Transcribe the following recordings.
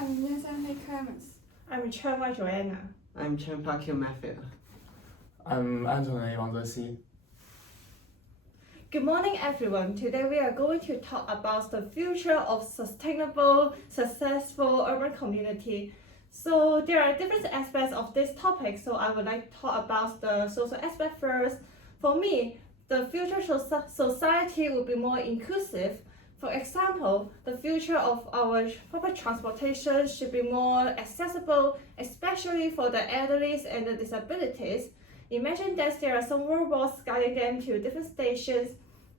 I'm Vincent Hay Clemens. I'm Chen Wai Joanna. I'm Chen Parkhill Matthew. I'm Anthony Wang Zexi. Good morning, everyone. Today we are going to talk about the future of sustainable, successful urban community. So there are different aspects of this topic. So I would like to talk about the social aspect first. For me, the future society will be more inclusive. For example, the future of our public transportation should be more accessible, especially for the elderly and the disabilities. Imagine that there are some robots guiding them to different stations.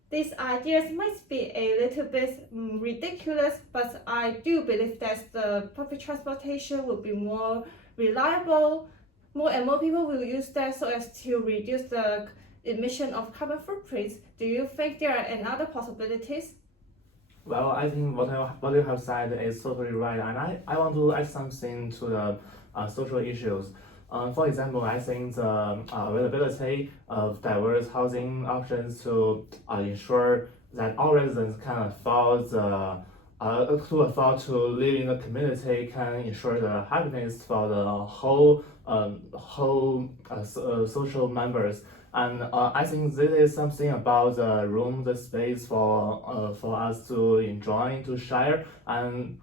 These ideas might be a little bit ridiculous, but I do believe that the public transportation will be more reliable. More and more people will use that so as to reduce the emission of carbon footprints. Do you think there are any other possibilities? Well, I think what you have said is totally right, and I want to add something to the social issues. For example, I think the availability of diverse housing options to ensure that all residents can afford to live in the community can ensure the happiness for the whole social members. And I think this is something about the room, the space for us to enjoy, to share. And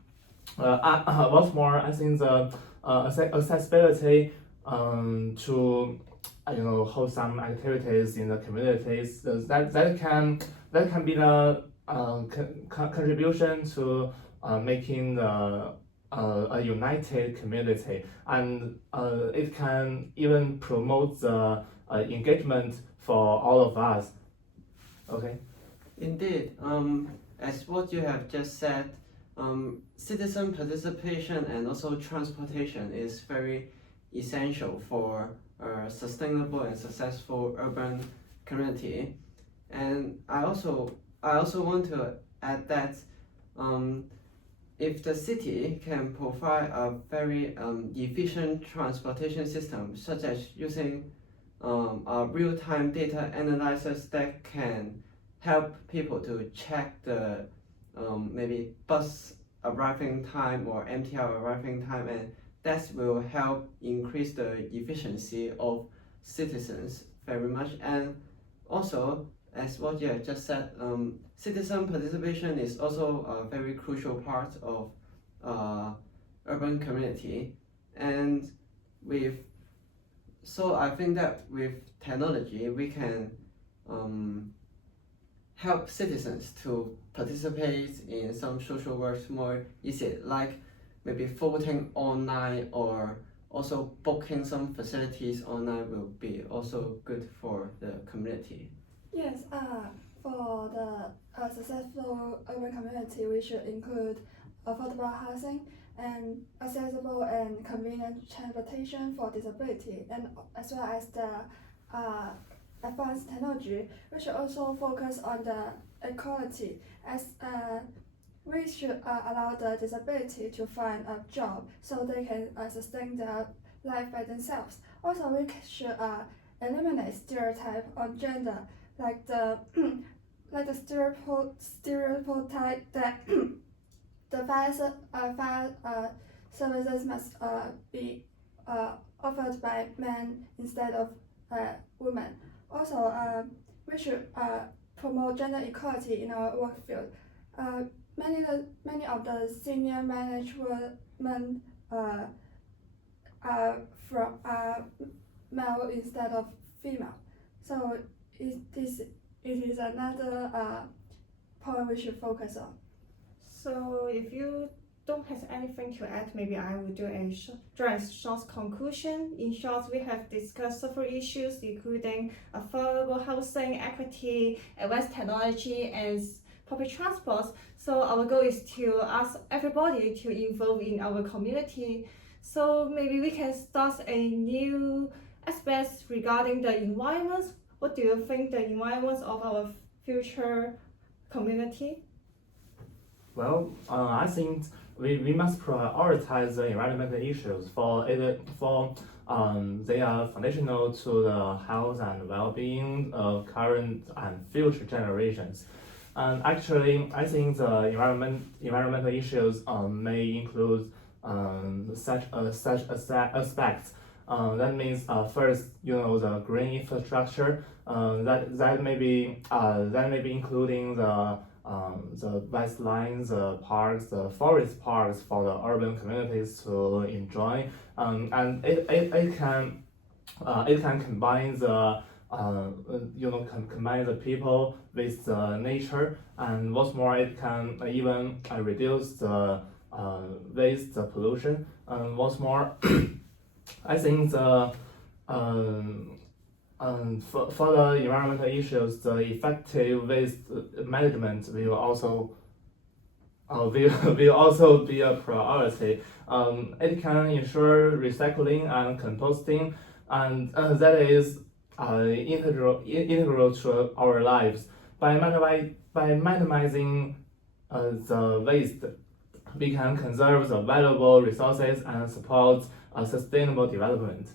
what's more, I think the accessibility to hold some activities in the communities that can be the contribution to making a united community, and it can even promote the engagement for all of us. Okay. Indeed, as what you have just said, citizen participation and also transportation is very essential for a sustainable and successful urban community. And I also want to add that if the city can provide a very efficient transportation system, such as using a real-time data analysis that can help people to check the maybe bus arriving time or MTR arriving time, and that will help increase the efficiency of citizens very much. And also, as what you have just said, citizen participation is also a very crucial part of urban community. And so I think that with technology, we can help citizens to participate in some social works more easily, like maybe voting online or also booking some facilities online will be also good for the community. Yes, for the successful urban community, we should include affordable housing and accessible and convenient transportation for disability, and as well as the advanced technology. We should also focus on the equality, as we should allow the disability to find a job so they can sustain their life by themselves. Also, we should eliminate stereotype on gender, like the stereotype that the fire services must be offered by men instead of women. Also, we should promote gender equality in our work field. Many of the senior management are male instead of female. So it is another point we should focus on. So if you don't have anything to add, maybe I will do a short conclusion. In short, we have discussed several issues, including affordable housing, equity, advanced technology, and public transport. So our goal is to ask everybody to involve in our community. So maybe we can start a new aspect regarding the environment. What do you think the environment of our future community? Well, I think we must prioritize the environmental issues for they are foundational to the health and well-being of current and future generations. And actually, I think the environmental issues may include such aspects. That means first, the green infrastructure. That may be including the waistlines, the parks, the forest parks for the urban communities to enjoy. And it can combine the combine the people with the nature, and what's more, it can even reduce the waste, the pollution. And what's more, I think for the environmental issues, the effective waste management will also be a priority. It can ensure recycling and composting, and that is integral to our lives. By minimizing the waste, we can conserve the valuable resources and support sustainable development.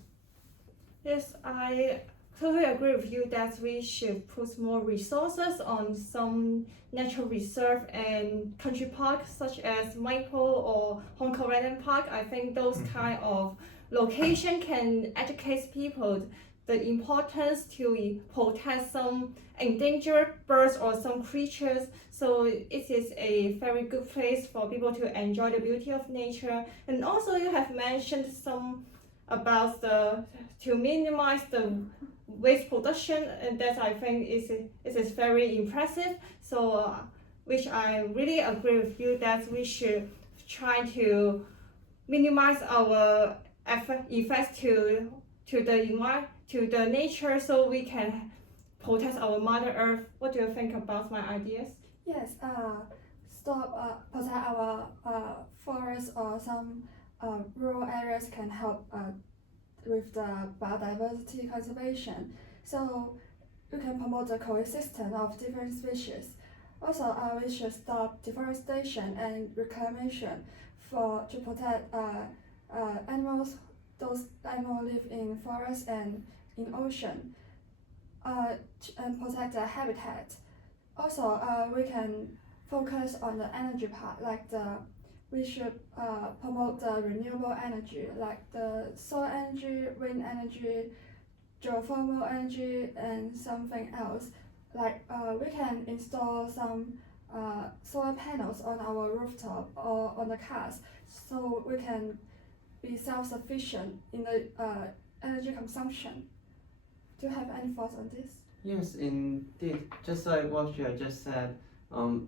Yes, I totally agree with you that we should put more resources on some natural reserve and country parks such as Maple or Hong Kong Island Park. I think those kind of location can educate people the importance to protect some endangered birds or some creatures. So it is a very good place for people to enjoy the beauty of nature. And also you have mentioned some about to minimize the waste production, and that I think is very impressive. So which I really agree with you that we should try to minimize our effects to the nature, so we can protect our Mother Earth. What do you think about my ideas? Yes, protect our forests or some rural areas can help with the biodiversity conservation. So we can promote the coexistence of different species. Also, we should stop deforestation and reclamation to protect animals. Those animals live in forests and in ocean, and protect their habitat. Also, we can focus on the energy part, like we should promote the renewable energy, like the solar energy, wind energy, geothermal energy, and something else. Like we can install some solar panels on our rooftop or on the cars, so we can be self-sufficient in the energy consumption. Do you have any thoughts on this? Yes, indeed. Just like what you have just said,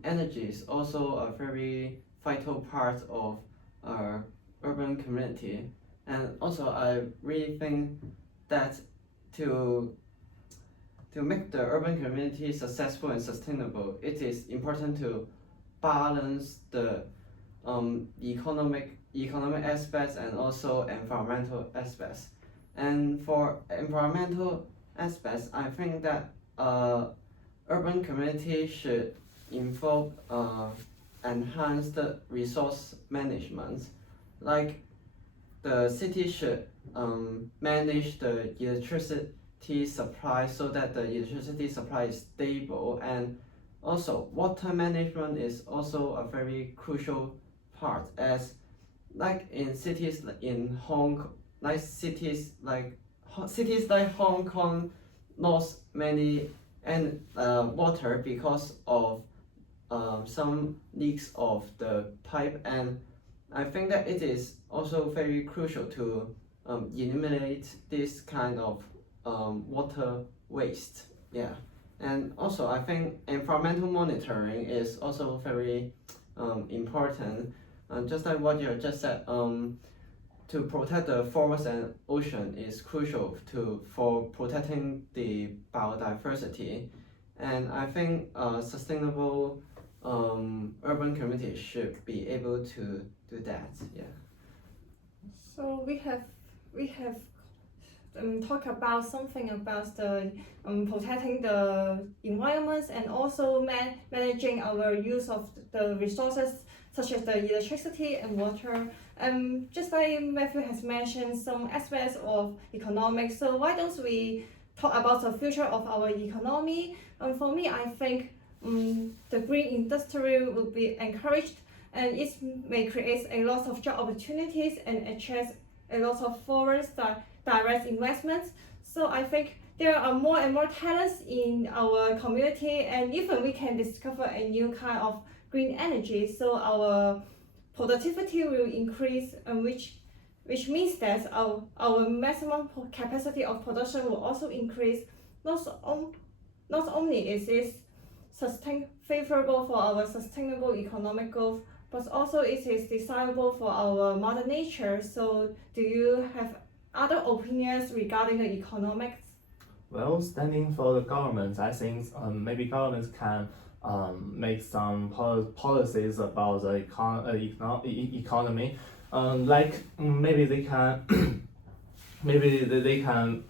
energy is also a very vital part of our urban community. And also, I really think that to make the urban community successful and sustainable, it is important to balance the economic aspects and also environmental aspects. And for environmental aspects, I think that urban community should involve enhanced resource management. Like the city should manage the electricity supply so that the electricity supply is stable, and also water management is also a very crucial part, as like in cities in cities like Hong Kong lost many water because of some leaks of the pipe, and I think that it is also very crucial to eliminate this kind of water waste. Yeah, and also I think environmental monitoring is also very important. Just like what you just said, to protect the forest and ocean is crucial for protecting the biodiversity, and I think sustainable urban communities should be able to do that. Yeah. So we have talk about something about the protecting the environments and also managing our use of the resources such as the electricity and water. Just like Matthew has mentioned some aspects of economics, so why don't we talk about the future of our economy? For me, I think the green industry will be encouraged, and it may create a lot of job opportunities and attract a lot of foreign direct investments. So I think there are more and more talents in our community, and even we can discover a new kind of green energy, so our productivity will increase, which means that our maximum capacity of production will also increase. Not only is this favorable for our sustainable economic growth, but also it is desirable for our mother nature. So do you have other opinions regarding the economics? Well, standing for the government, I think maybe governments can make some policies about the economy. Like maybe they can maybe they can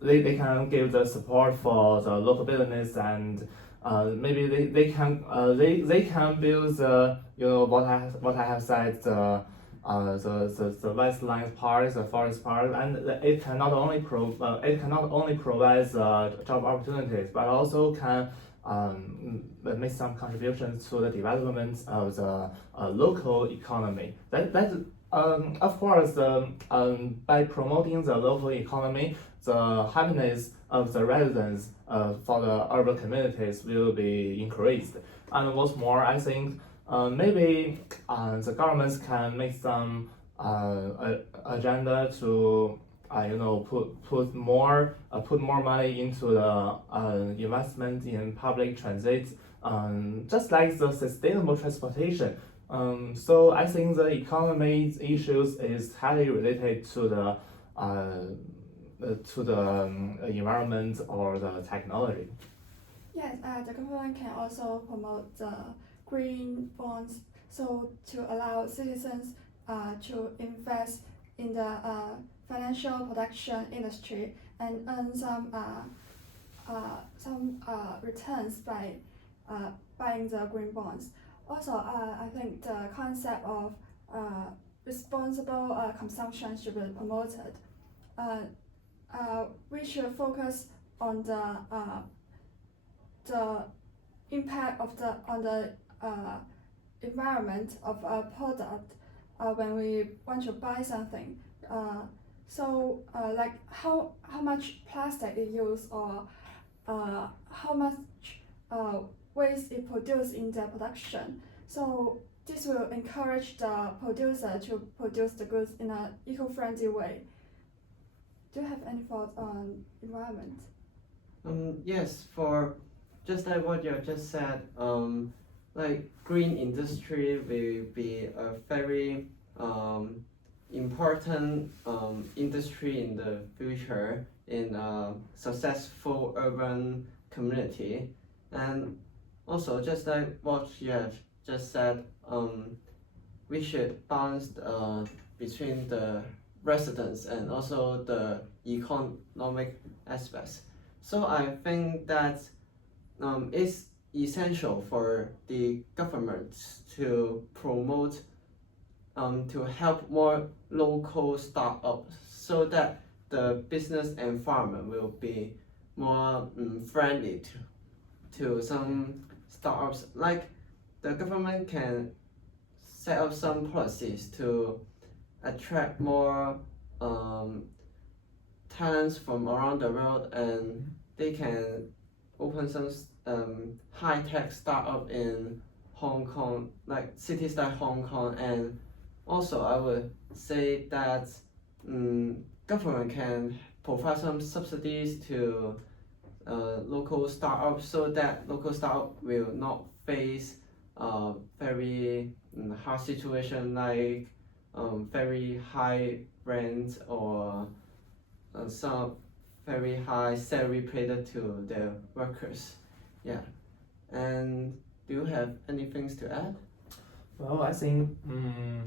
they can give the support for the local business, and maybe they can build the, you know, what I have said, the westland parks, the forest parks, and it can not only provide job opportunities, but also can make some contributions to the development of the local economy. Of course, by promoting the local economy, the happiness of the residents for the urban communities will be increased. And what's more, I think maybe the governments can make some agenda to put more money into the investment in public transit, just like the sustainable transportation. So I think the economy issues is highly related to the environment or the technology. Yes, the government can also promote the green bonds, so to allow citizens to invest in the financial production industry and earn some returns by buying the green bonds. Also, I think the concept of responsible consumption should be promoted. We should focus on the impact on the environment of a product when we want to buy something. Like how much plastic it uses, or how much waste it produces in the production. So this will encourage the producer to produce the goods in an eco-friendly way. Do you have any thoughts on environment? Yes, for just like what you have just said, like green industry will be a very important industry in the future in a successful urban community. And also, just like what you have just said, we should balance between the residents and also the economic aspects. So I think that it's essential for the government to promote, to help more local startups, so that the business environment will be more friendly to some startups. Like the government can set up some policies to attract more talents from around the world, and they can open some high-tech startup in Hong Kong, like cities like Hong Kong. And also I would say that government can provide some subsidies to local startups, so that local startup will not face very hard situation, like very high rent or some very high salary paid to their workers. Yeah. And do you have any things to add? Well, I think you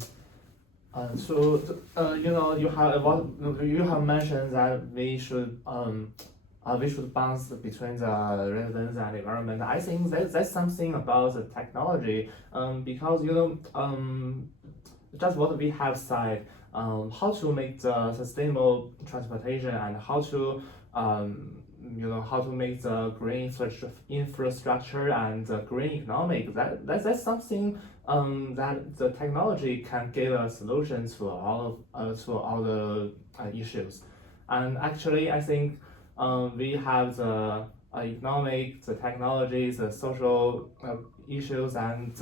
have mentioned that we should balance between the residents and the environment. I think that's something about the technology, because just what we have said, how to make the sustainable transportation and how to how to make the green infrastructure and the green economic. That's something that the technology can give us solutions to all the issues. And actually, I think we have the economic, the technology, the social issues, and